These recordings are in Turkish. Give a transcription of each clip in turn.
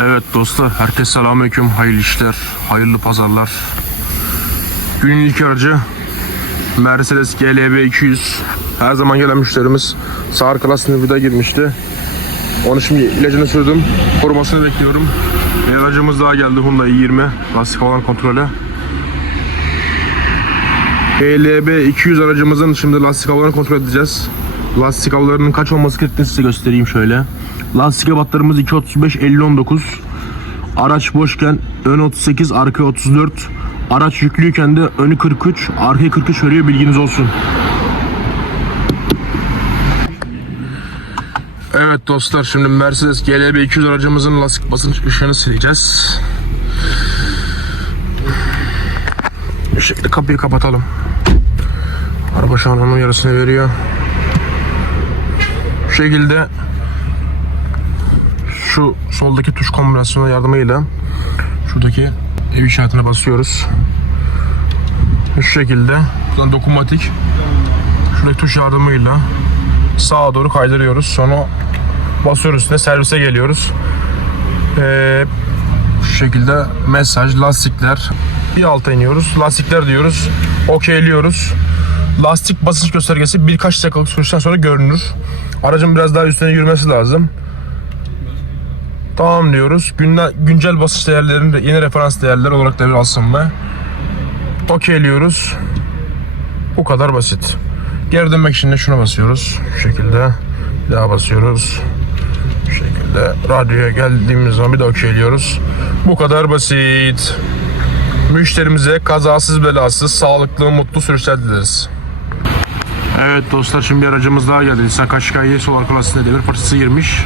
Evet dostlar, herkese selamünaleyküm, hayırlı işler, hayırlı pazarlar. Günün ilk aracı Mercedes GLB 200. Her zaman gelen müşterimiz sağır klasına vida girmişti. Onu şimdi ilacını sürdüm, korumasını bekliyorum. Bir aracımız daha geldi Hyundai i20, lastik havalan kontrolü. GLB 200 aracımızın şimdi lastik havalarını kontrol edeceğiz. Lastik havalarının kaç olması gerektiğini size göstereyim şöyle. Lastik ebatlarımız 235 50 19. Araç boşken ön 38, arka 34. Araç yüklüyken de önü 43, arkayı 43 veriyor bilginiz olsun. Evet dostlar şimdi Mercedes GLB 200 aracımızın lastik basınç ışığını sileceğiz. Bu şekilde kapıyı kapatalım. Araba şu an onun yarısını veriyor. Bu şekilde şu soldaki tuş kombinasyonu yardımıyla şuradaki ev işaretine basıyoruz. Şu şekilde buradan dokunmatik şuradaki tuş yardımıyla sağa doğru kaydırıyoruz. Sonra basıyoruz üstüne servise geliyoruz. Ee, şu şekilde mesaj, lastikler bir alta iniyoruz. Lastikler diyoruz. Okeyliyoruz. Lastik basınç göstergesi birkaç dakikalık süreçten sonra görünür. Aracın biraz daha üstüne yürümesi lazım. Tamam diyoruz. Günle, güncel basınç değerlerini yeni referans değerleri olarak devre alsın ve okeyliyoruz. Bu kadar basit. Geri dönmek için de şuna basıyoruz. Şu şekilde. Bir daha basıyoruz. Şu şekilde radyoya geldiğimiz zaman bir de okeyliyoruz. Bu kadar basit. Müşterimize kazasız belasız, sağlıklı, mutlu sürüşler dileriz. Evet dostlar şimdi bir aracımız daha geldi. Sakaşkay'ı sol arka lastiğine demir parçası girmiş.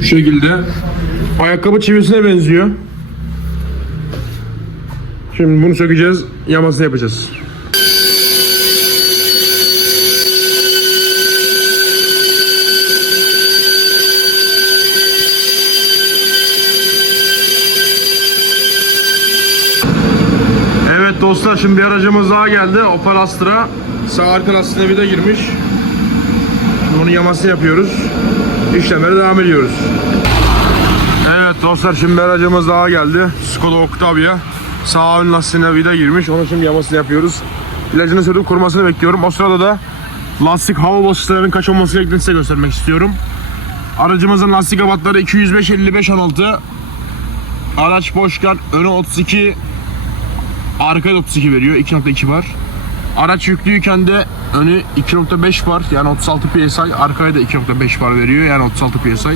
Şu şekilde ayakkabı çivisine benziyor. Şimdi bunu sökeceğiz, yamasını yapacağız. Dostlar şimdi bir aracımız daha geldi. Opel Astra. Sağ arka lastiğine vida girmiş. Şimdi onun yamasını yapıyoruz. İşlemlere devam ediyoruz. Evet dostlar şimdi bir aracımız daha geldi. Skoda Octavia. Sağ ön lastiğine vida girmiş. Onun şimdi yamasını yapıyoruz. İlacını sürdüm kurumasını bekliyorum. O sırada da lastik hava basınçlarının kaç olması gerektiğini size göstermek istiyorum. Aracımızın lastik abatları 205 55 16. Araç boşken önü 32 Arkada 32 veriyor. 2.2 var. Araç yüklüyken de önü 2.5 var. Yani 36 PSI. Arkaya da 2.5 var veriyor. Yani 36 PSI.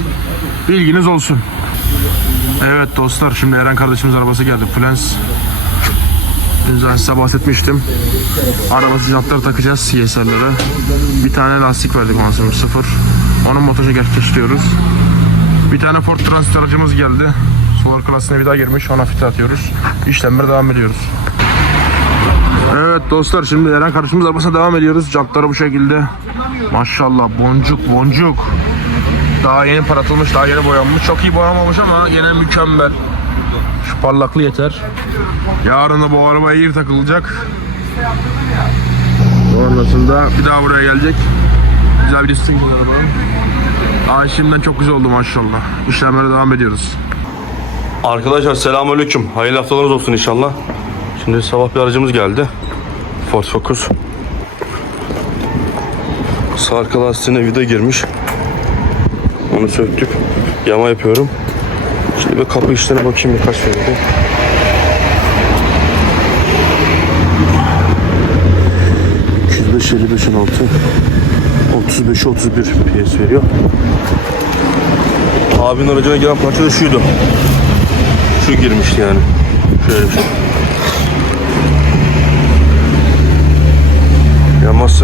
Bilginiz olsun. Evet dostlar şimdi Eren kardeşimiz arabası geldi. Flens. Dün size bahsetmiştim. Arabası jantları takacağız CSR'ları. Bir tane lastik verdik ona sıfır. Onun montajını gerçekleştiriyoruz. Bir tane Ford Transit aracımız geldi. Sol arka lastiğine bir daha girmiş. Ona fit atıyoruz. İşlemlere devam ediyoruz. Dostlar şimdi Eren kardeşimiz arabasına devam ediyoruz. Jantları bu şekilde. Maşallah boncuk boncuk. Daha yeni paratılmış, daha yeni boyanmış. Çok iyi boyanmamış ama yine mükemmel. Şu parlaklığı yeter. Yarın da bu arabaya yer takılacak. Sonrasında bir daha buraya gelecek. Güzel bir distinct arabanın. Aa şimdiden çok güzel oldu maşallah. İşlemlere devam ediyoruz. Arkadaşlar selamünaleyküm. Hayırlı haftalarınız olsun inşallah. Şimdi sabah bir aracımız geldi. Ford Focus. Sağ arka lastiğine vida girmiş. Onu söktük. Yama yapıyorum. Şimdi bir kapı işlerine bakayım birkaç verdi. ...205, 55, 16... ...35, 31 PS veriyor. Abinin aracına gelen parça da şuydu. Şu girmişti yani. Şöyle bir şey.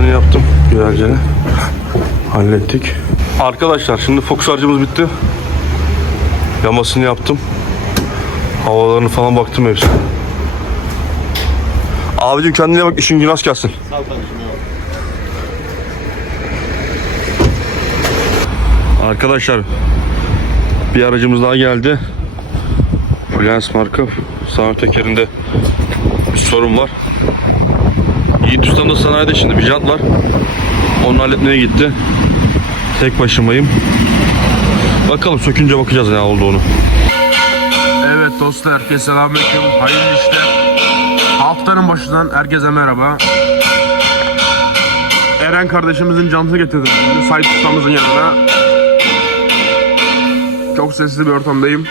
Yamasını yaptım güzelce. Hallettik. Arkadaşlar şimdi Focus harcımız bitti. Yamasını yaptım. Havalarını falan baktım hepsi. Abicim kendine bak işin günah gelsin. Arkadaşlar bir aracımız daha geldi. Fluence marka sağ tekerinde bir sorun var. Yiğit da sanayide şimdi bir jant var. Onu halletmeye gitti. Tek başımayım. Bakalım sökünce bakacağız ne olduğunu. Evet dostlar herkese selamünaleyküm. Hayırlı işler. Haftanın başından herkese merhaba. Eren kardeşimizin cantını getirdim. Sait ustamızın yanına. Çok sesli bir ortamdayım.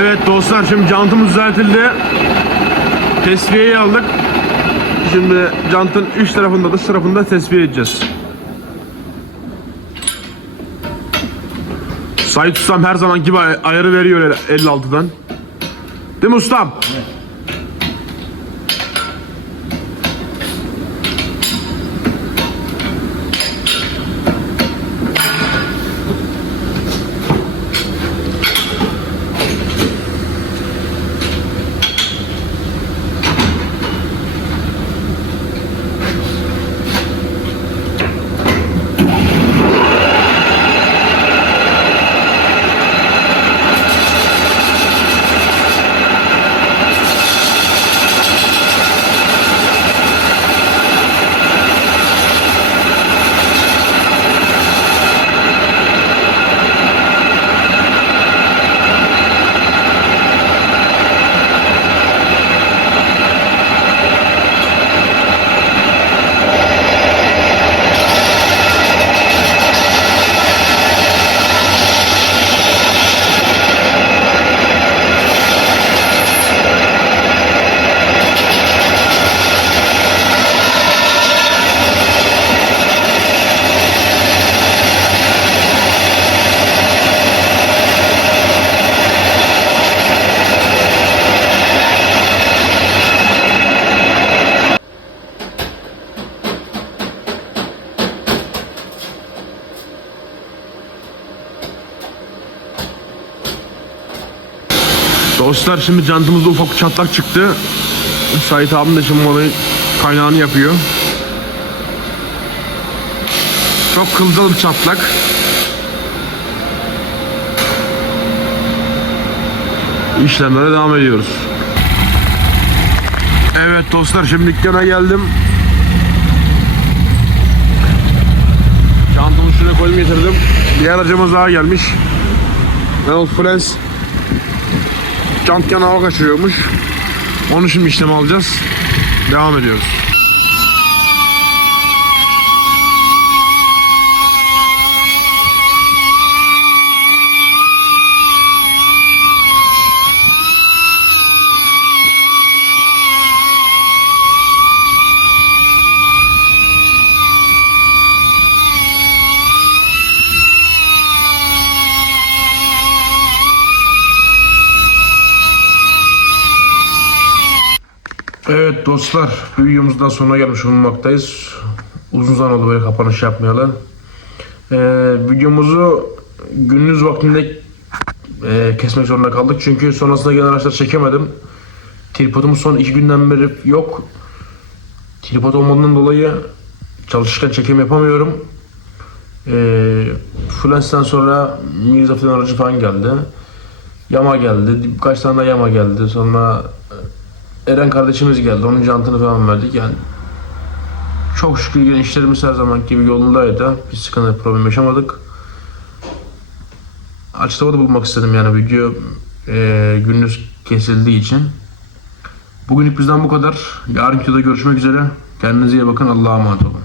Evet dostlar şimdi jantımız düzeltildi. Tesviyeyi aldık. Şimdi jantın üç tarafında dış tarafında tesviye edeceğiz. Sait ustam her zaman gibi ay- ayarı veriyor 56'dan. Değil mi ustam? Dostlar şimdi jantımızda ufak bir çatlak çıktı. Sait abim de şimdi olayı kaynağını yapıyor. Çok kılcal bir çatlak. İşlemlere devam ediyoruz. Evet dostlar şimdi dükkana geldim. Çantamı şuraya koydum getirdim. Bir aracımız daha gelmiş. Fluence jant yana hava kaçırıyormuş. Onu şimdi işlem alacağız. Devam ediyoruz. Evet dostlar, bir videomuzdan sonuna gelmiş bulunmaktayız. Uzun zaman oldu böyle kapanış yapmayalı. Ee, videomuzu gündüz vaktinde e, kesmek zorunda kaldık. Çünkü sonrasında gelen araçlar çekemedim. Tripodumuz son iki günden beri yok. Tripod olmadığından dolayı çalışırken çekim yapamıyorum. Ee, Fluence'den sonra Mirza aracı falan geldi. Yama geldi. Birkaç tane daha Yama geldi. Sonra Eren kardeşimiz geldi. Onun jantını falan verdik. Yani çok şükür yine işlerimiz her zaman gibi yolundaydı. Bir sıkıntı, problem yaşamadık. Açıklamada bulmak istedim yani video e, gündüz kesildiği için. Bugünlük bizden bu kadar. Yarınki videoda görüşmek üzere. Kendinize iyi bakın. Allah'a emanet olun.